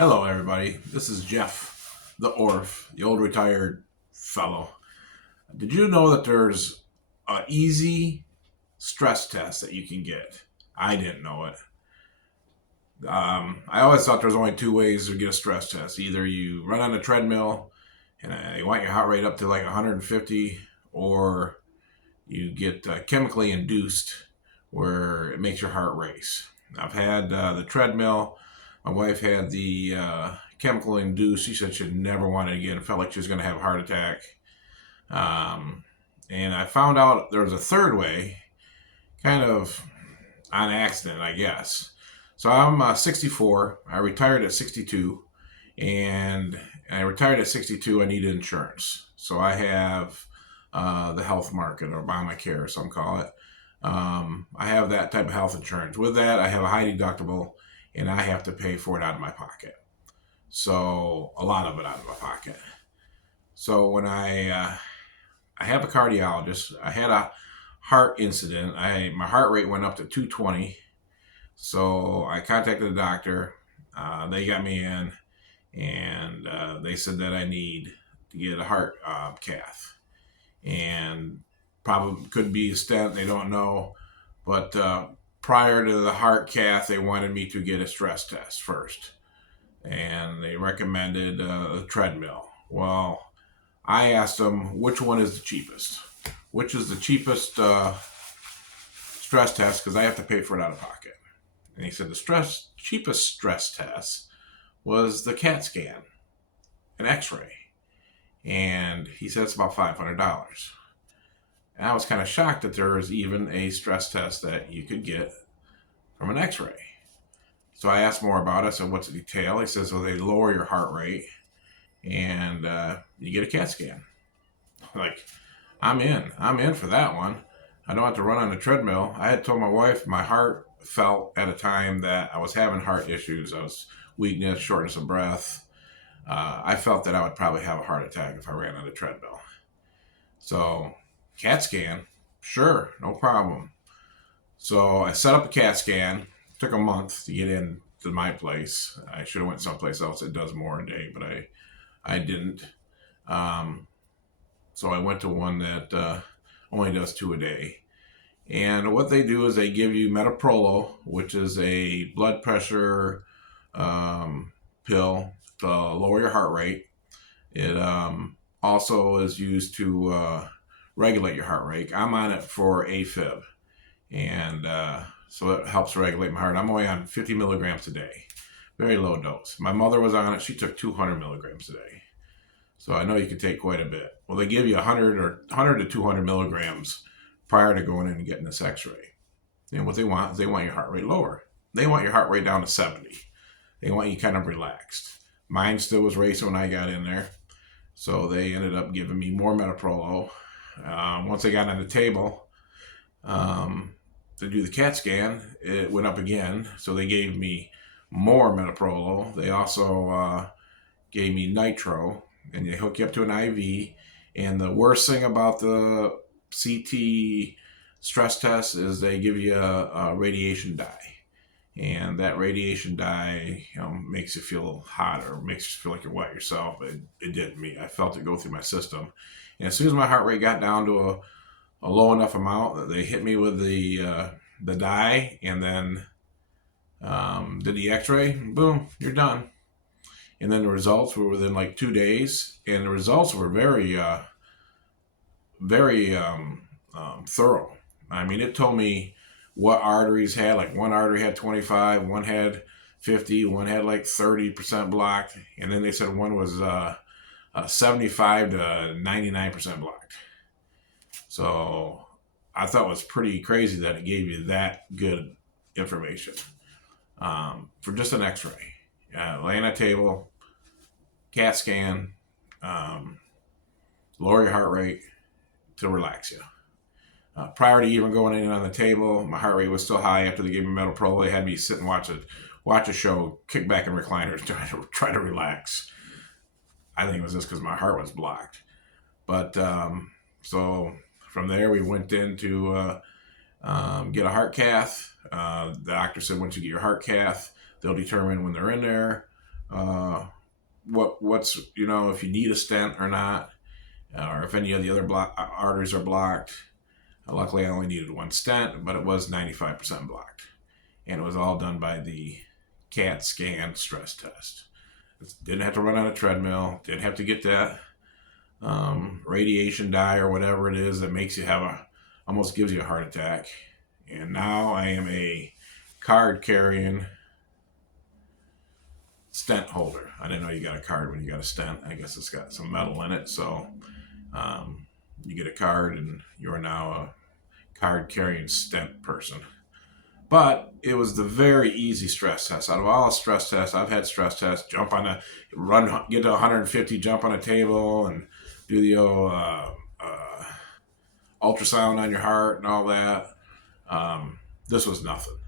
Hello, everybody. This is Jeff, the Orf, the old retired fellow. Did you know that there's an easy stress test that you can get? I didn't know it. I always thought there was only two ways to get a stress test. Either you run on a treadmill and they want your heart rate up to like 150, or you get chemically induced where it makes your heart race. I've had the treadmill. My wife had the chemical induced. She said she'd never want it again. Felt like she was going to have a heart attack. Um, and I found out there was a third way, kind of on accident, I guess. So I'm 64. I retired at 62. And I retired at 62. I needed insurance. So I have the health market, or Obamacare, some call it. I have that type of health insurance. With that, I have a high deductible, and I have to pay for it out of my pocket. So a lot of it out of my pocket. So when I have a cardiologist, I had a heart incident. My heart rate went up to 220. So I contacted the doctor. They got me in, and they said that I need to get a heart cath, and probably could be a stent. They don't know, but prior to the heart cath, they wanted me to get a stress test first, and they recommended a treadmill. Well, I asked them which one is the cheapest, which is the cheapest stress test, because I have to pay for it out of pocket. And he said the cheapest stress test was the CAT scan, an X-ray, and he said it's about $500. And I was kind of shocked that there was even a stress test that you could get from an X-ray. So I asked more about it. I said, "What's the detail?" He says, "Well, they lower your heart rate, and you get a CAT scan." Like, I'm in. I'm in for that one. I don't have to run on a treadmill. I had told my wife my heart felt at a time that I was having heart issues. I was weakness, shortness of breath. I felt that I would probably have a heart attack if I ran on a treadmill. So, CAT scan, sure, no problem. So I set up a CAT scan. Took a month to get in to my place. I should have went someplace else that does more a day, but I didn't. Um, so I went to one that only does two a day. And what they do is they give you metoprolol, which is a blood pressure pill to lower your heart rate. It also is used to regulate your heart rate. I'm on it for AFib, and so it helps regulate my heart. I'm only on 50 milligrams a day, very low dose. My mother was on it; she took 200 milligrams a day. So I know you can take quite a bit. Well, they give you 100 to 200 milligrams prior to going in and getting this X-ray. And what they want is they want your heart rate lower. They want your heart rate down to 70. They want you kind of relaxed. Mine still was racing when I got in there. So they ended up giving me more metoprolol. Once I got on the table to do the CAT scan, it went up again. So they gave me more metoprolol. They also gave me nitro, and they hook you up to an IV. And the worst thing about the CT stress test is they give you a radiation dye. And that radiation dye, makes you feel hot, or makes you feel like you're wet yourself. It didn't me. I felt it go through my system. And as soon as my heart rate got down to a low enough amount, that they hit me with the dye, and then did the X-ray. Boom, you're done. And then the results were within like 2 days, and the results were very thorough. I mean, it told me what arteries had. Like, one artery had 25, one had 50, one had like 30% blocked, and then they said one was 75 to 99% blocked. So I thought it was pretty crazy that it gave you that good information for just an X-ray. Lay on a table, CAT scan, lower your heart rate to relax you. Prior to even going in on the table, my heart rate was still high. After they gave me metoprolol, they had me sit and watch a show, kick back in recliners, try to relax. I think it was just because my heart was blocked. But so from there, we went in to get a heart cath. The doctor said once you get your heart cath, they'll determine when they're in there what's if you need a stent or not, or if any of the other arteries are blocked. Luckily, I only needed one stent, but it was 95% blocked, and it was all done by the CAT scan stress test. Didn't have to run on a treadmill. Didn't have to get that radiation dye or whatever it is that makes you have almost gives you a heart attack. And now I am a card carrying stent holder. I didn't know you got a card when you got a stent. I guess it's got some metal in it, so you get a card, and you are now a card carrying stent person. But it was the very easy stress test. Out of all the stress tests, I've had stress tests, get to 150, jump on a table, and do the old ultrasound on your heart and all that. This was nothing.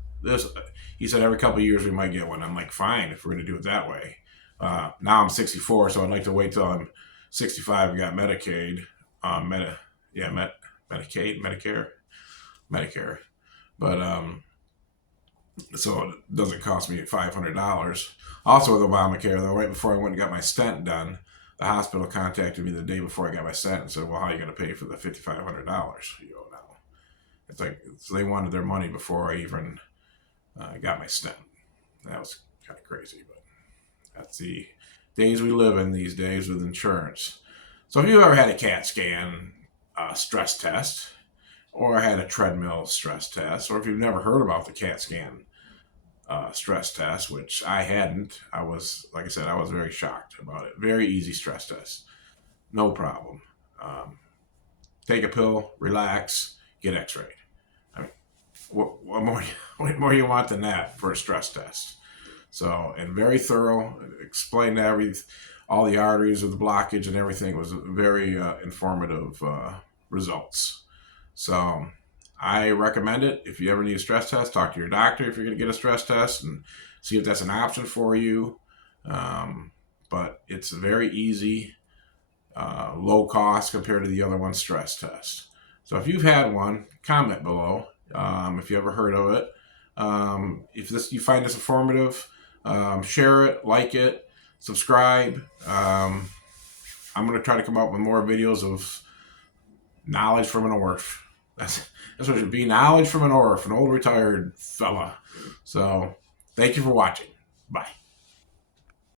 He said every couple of years we might get one. I'm like, fine, if we're going to do it that way. Now I'm 64, so I'd like to wait till I'm 65 and got Medicaid. Medicare. But so it doesn't cost me $500. Also with Obamacare, though, right before I went and got my stent done, the hospital contacted me the day before I got my stent and said, "Well, how are you going to pay for the $5,500 you owe now?" It's like they wanted their money before I even got my stent. That was kind of crazy, but that's the days we live in these days with insurance. So if you've ever had a CAT scan stress test, or had a treadmill stress test, or if you've never heard about the CAT scan stress test, which I hadn't, like I said, I was very shocked about it. Very easy stress test, no problem. Take a pill, relax, get X-rayed. I mean, what more you want than that for a stress test? So, and very thorough, explained all the arteries with the blockage and everything. It was very informative results. So I recommend it. If you ever need a stress test, talk to your doctor if you're going to get a stress test and see if that's an option for you. But it's very easy, low cost compared to the other one, stress test. So if you've had one, comment below if you ever heard of it. If you find this informative, share it, like it, subscribe. I'm going to try to come up with more videos of knowledge from an orph. That's what it should be, knowledge from an orph, an old retired fella. So thank you for watching. Bye.